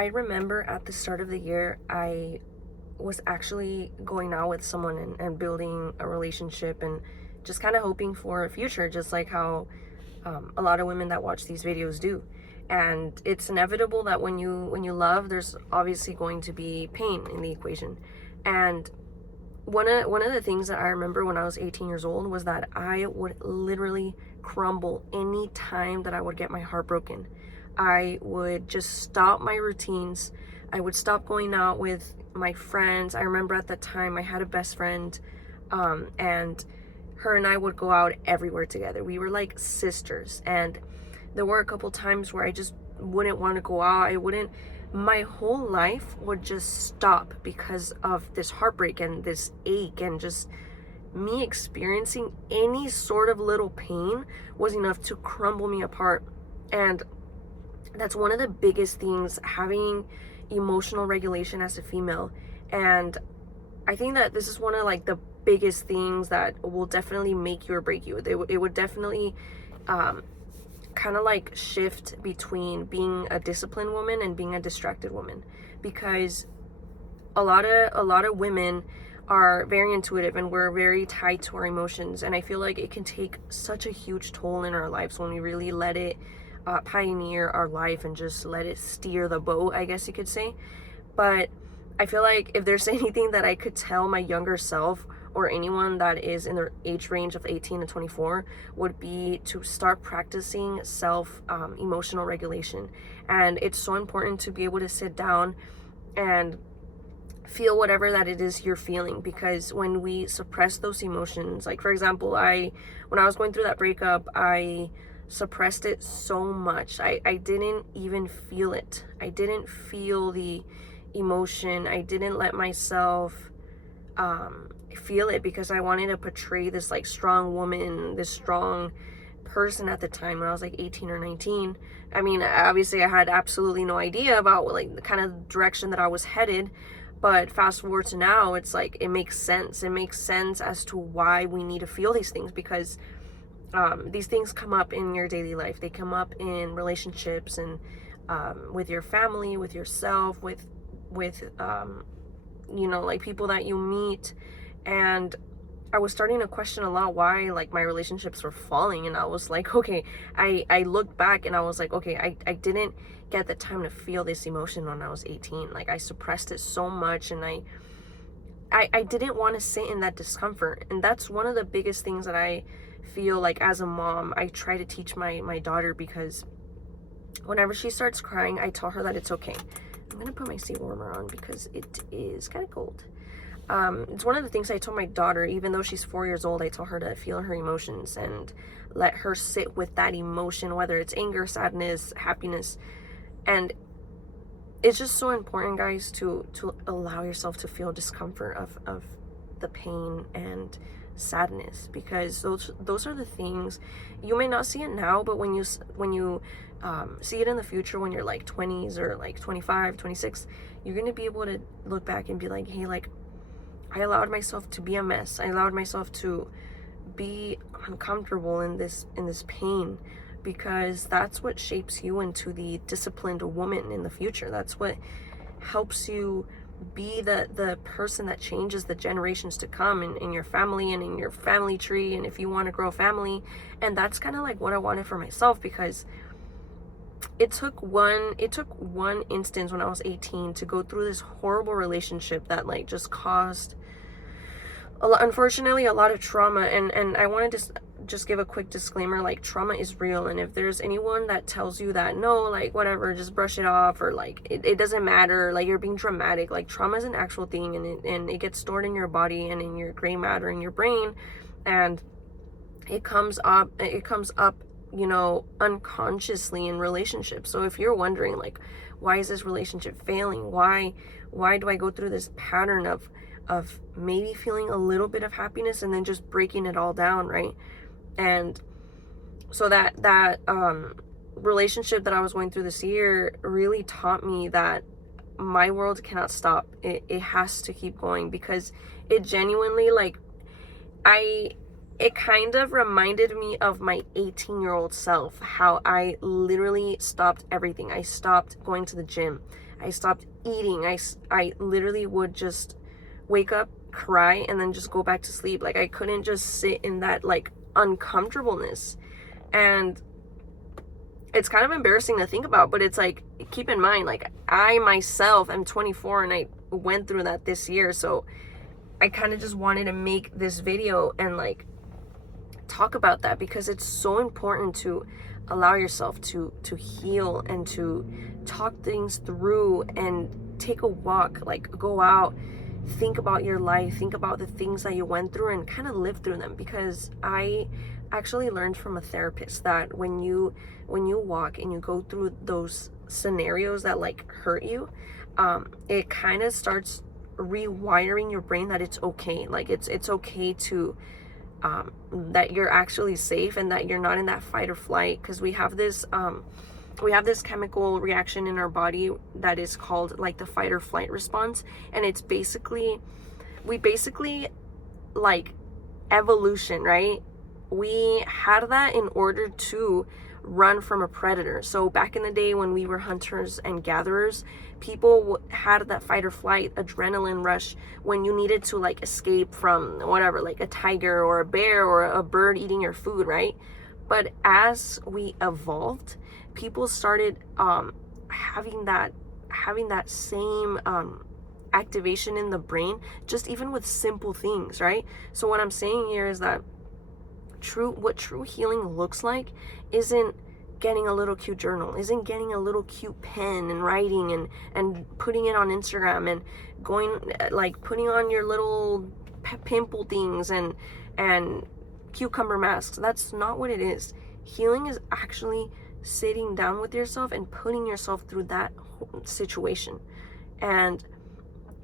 I remember at the start of the year, I was actually going out with someone and building a relationship and just kind of hoping for a future, just like how a lot of women that watch these videos do. And it's inevitable that when you love, there's obviously going to be pain in the equation. And one of the things that I remember when I was 18 years old was that I would literally crumble any time that I would get my heart broken. I would just stop my routines. I would stop going out with my friends. I remember at the time I had a best friend, and her and I would go out everywhere together. We were like sisters, and there were a couple times where I just wouldn't want to go out. I wouldn't, my whole life would just stop because of this heartbreak and this ache, and just me experiencing any sort of little pain was enough to crumble me apart. And that's one of the biggest things, having emotional regulation as a female. And I think that this is one of like the biggest things that will definitely make you or break you. It would definitely kind of like shift between being a disciplined woman and being a distracted woman, because a lot of women are very intuitive and we're very tied to our emotions, and I feel like it can take such a huge toll in our lives when we really let it pioneer our life and just let it steer the boat, I guess you could say. But I feel like if there's anything that I could tell my younger self, or anyone that is in their age range of 18 to 24, would be to start practicing self emotional regulation. And it's so important to be able to sit down and feel whatever that it is you're feeling, because when we suppress those emotions, like for example, when I was going through that breakup, I suppressed it so much. I didn't even feel it. I didn't feel the emotion. I didn't let myself feel it, because I wanted to portray this like strong woman, this strong person at the time when I was like 18 or 19. I mean, obviously I had absolutely no idea about like the kind of direction that I was headed, but fast forward to now, it's like it makes sense. It makes sense as to why we need to feel these things, because these things come up in your daily life. They come up in relationships, and with your family, with yourself, with like people that you meet. And I was starting to question a lot why like my relationships were falling, and I was like, okay, I looked back and I was like, okay, I didn't get the time to feel this emotion when I was 18. Like I suppressed it so much, and I didn't want to sit in that discomfort. And that's one of the biggest things that I feel like as a mom I try to teach my daughter, because whenever she starts crying, I tell her that it's okay. I'm gonna put my seat warmer on because it is kind of cold. It's one of the things I told my daughter. Even though she's 4 years old, I tell her to feel her emotions and let her sit with that emotion, whether it's anger, sadness, happiness. And it's just so important, guys, to allow yourself to feel discomfort of the pain and sadness, because those are the things you may not see it now, but when you see it in the future, when you're like 20s or like 25, 26, you're gonna be able to look back and be like, hey, like I allowed myself to be a mess. I allowed myself to be uncomfortable in this pain, because that's what shapes you into the disciplined woman in the future. That's what helps you be the person that changes the generations to come in your family and in your family tree, and if you want to grow a family. And that's kind of like what I wanted for myself, because it took one instance when I was 18 to go through this horrible relationship that like just caused unfortunately a lot of trauma. And I wanted to just give a quick disclaimer, like trauma is real, and if there's anyone that tells you that no, like whatever, just brush it off, or like it doesn't matter, like you're being dramatic, like trauma is an actual thing, and it gets stored in your body and in your gray matter in your brain, and it comes up unconsciously in relationships. So if you're wondering like, why is this relationship failing, why do I go through this pattern of maybe feeling a little bit of happiness and then just breaking it all down, right? And so that relationship that I was going through this year really taught me that my world cannot stop. It has to keep going, because it genuinely, like, it kind of reminded me of my 18-year-old self, how I literally stopped everything. I stopped going to the gym. I stopped eating. I literally would just wake up, cry, and then just go back to sleep. Like I couldn't just sit in that like uncomfortableness. And it's kind of embarrassing to think about, but it's like, keep in mind, like I myself am 24 and I went through that this year. So I kind of just wanted to make this video and like talk about that, because it's so important to allow yourself to heal and to talk things through and take a walk, like go out, think about your life, think about the things that you went through and kind of live through them. Because I actually learned from a therapist that when you walk and you go through those scenarios that like hurt you, it kind of starts rewiring your brain that it's okay. Like it's okay to that you're actually safe and that you're not in that fight or flight. Because we have this chemical reaction in our body that is called like the fight or flight response, and it's basically like evolution, right? We had that in order to run from a predator. So back in the day when we were hunters and gatherers, people had that fight or flight adrenaline rush when you needed to like escape from whatever, like a tiger or a bear or a bird eating your food, right? But as we evolved, people started having that same activation in the brain, just even with simple things, right? So what I'm saying here is that what true healing looks like isn't getting a little cute journal, isn't getting a little cute pen and writing and putting it on Instagram and going like putting on your little pimple things and cucumber masks. That's not what it is. Healing is actually sitting down with yourself and putting yourself through that situation. And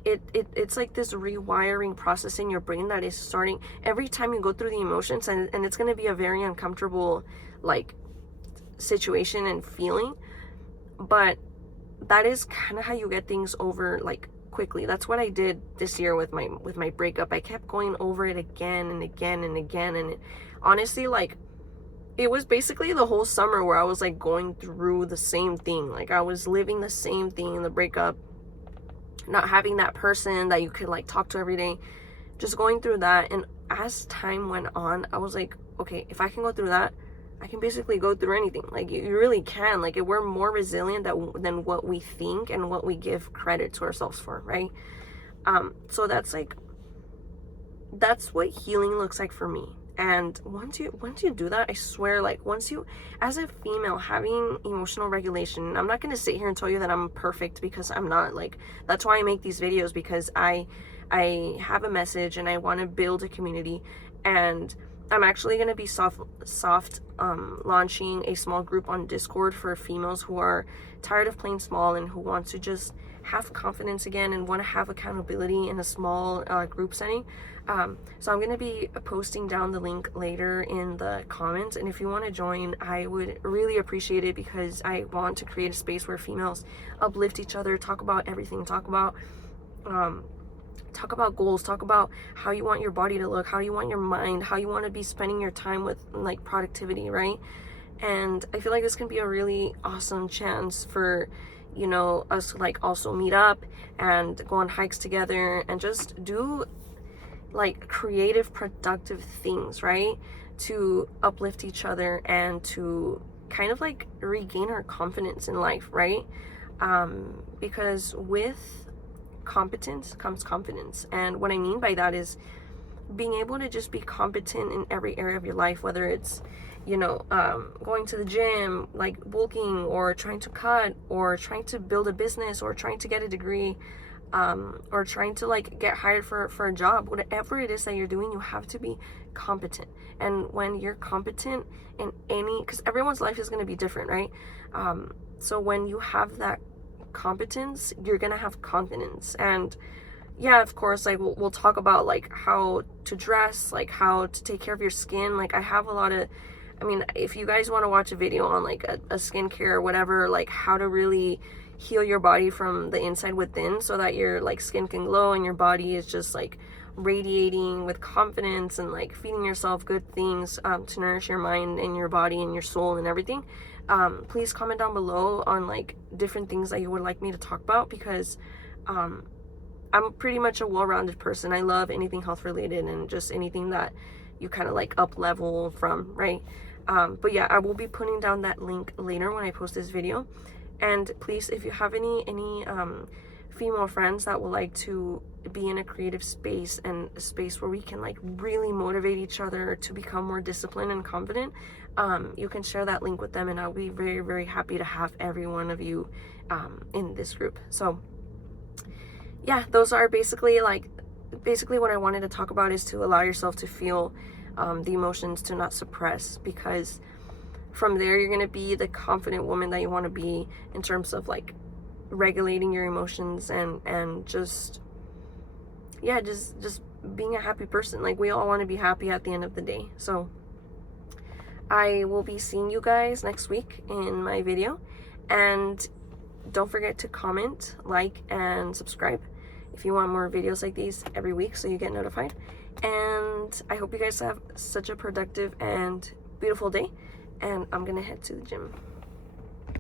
it's like this rewiring process in your brain that is starting every time you go through the emotions, and it's going to be a very uncomfortable like situation and feeling, but that is kind of how you get things over like quickly. That's what I did this year with my breakup. I kept going over it again and again and again, and honestly, like it was basically the whole summer where I was like going through the same thing. Like I was living the same thing, the breakup, not having that person that you could like talk to every day, just going through that. And as time went on, I was like, okay, if I can go through that, I can basically go through anything. Like you really can. Like we're more resilient than what we think and what we give credit to ourselves for, right? So that's what healing looks like for me. And once you do that, I swear, like once you, as a female, having emotional regulation, I'm not going to sit here and tell you that I'm perfect, because I'm not. Like that's why I make these videos, because I have a message and I want to build a community. And I'm actually going to be soft launching a small group on Discord for females who are tired of playing small and who want to just have confidence again and want to have accountability in a small group setting. So I'm going to be posting down the link later in the comments, and if you want to join, I would really appreciate it, because I want to create a space where females uplift each other, talk about everything, talk about goals, talk about how you want your body to look, how you want your mind, how you want to be spending your time with like productivity, right? And I feel like this can be a really awesome chance for, you know, us to like also meet up and go on hikes together and just do like creative, productive things, right? To uplift each other and to kind of like regain our confidence in life, right? Because with competence comes confidence. And what I mean by that is being able to just be competent in every area of your life, whether it's, you know, going to the gym, like bulking, or trying to cut, or trying to build a business, or trying to get a degree, or trying to like get hired for a job. Whatever it is that you're doing, you have to be competent. And when you're competent in any, because everyone's life is going to be different, right? So when you have that competence, you're gonna have confidence. And yeah, of course, like we'll talk about like how to dress, like how to take care of your skin. Like I have a lot of, I mean, if you guys want to watch a video on like a skincare or whatever, like how to really heal your body from the inside within, so that your like skin can glow and your body is just like radiating with confidence and like feeding yourself good things to nourish your mind and your body and your soul and everything, Please comment down below on like different things that you would like me to talk about, because I'm pretty much a well-rounded person. I love anything health related and just anything that you kind of like up level from, right? But yeah, I will be putting down that link later when I post this video. And please, if you have any female friends that would like to be in a creative space, and a space where we can like really motivate each other to become more disciplined and confident, you can share that link with them, and I'll be very, very happy to have every one of you in this group. So yeah, those are basically what I wanted to talk about, is to allow yourself to feel the emotions, to not suppress, because from there you're going to be the confident woman that you want to be, in terms of like regulating your emotions and just being a happy person. Like, we all want to be happy at the end of the day. So I will be seeing you guys next week in my video, and don't forget to comment, like, and subscribe if you want more videos like these every week, so you get notified. And I hope you guys have such a productive and beautiful day, and I'm gonna head to the gym.